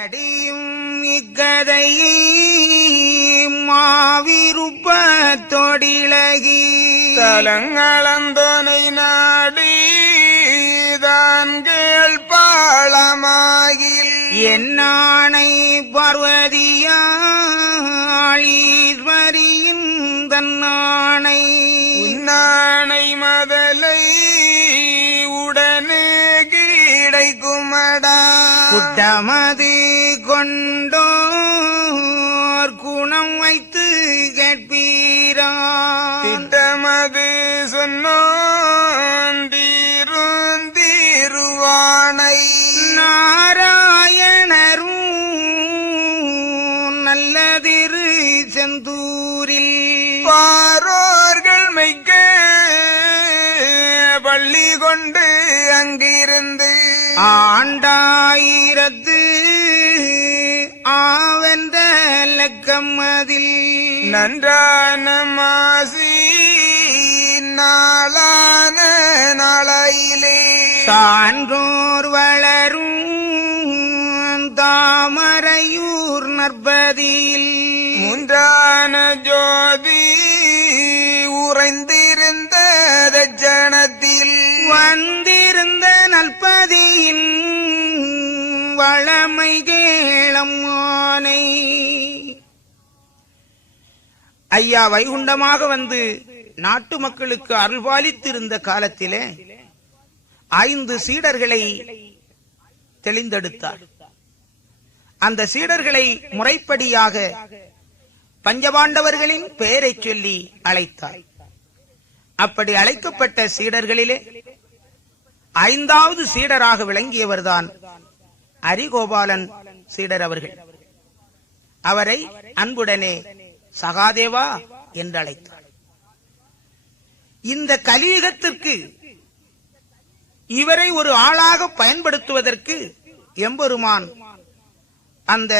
கடியும் இக்கதையை மாவிருப்ப தொடிலகி தலங்களந்தோனை நாடி தான் கேள்பாளமாகில் என்னானை பார்வதியாளீஸ்வரியின் தன்னானை உன்னானை மதலை உடனே கிடைக்குமடா குட்டமது கொண்டோர் குணம் வைத்து கேட்பீரா திட்டமது சொன்னோன் தீருவானை நாராயணரும் நல்லதிரு செந்தூரில் பாரோர்கள் மைக்க பள்ளி கொண்டு அங்கிருந்து ஆண்டாயிரத்து ஆவென்ற லக்கம்மதில் நன்றான மாசி நாளான நாளையிலே சான்றோர் வளரும் தாமரையூர் நற்பதியில் முன்றான ஜோதி உறைந்திருந்த தஜனத்தில் வந்திருந்த நல்பதியின் வளமை கேளம்மானை ஐயா வைகுண்டமாக வந்து நாட்டு மக்களுக்கு அருள்பாலித்திருந்த காலத்திலே 5 சீடர்களை தெளிந்தெடுத்தார். அந்த சீடர்களை முறைப்படியாக பஞ்சபாண்டவர்களின் பெயரை சொல்லி அழைத்தார். அப்படி அழைக்கப்பட்ட சீடர்களிலே 5வது சீடராக விளங்கியவர்தான் அரிகோபாலன் சீடர் அவர்கள். அவரை அன்புடனே சகாதேவா என்று அழைத்தார். இந்த கலியுகத்திற்கு இவரை ஒரு ஆளாக பயன்படுத்துவதற்கு எம்பெருமான் அந்த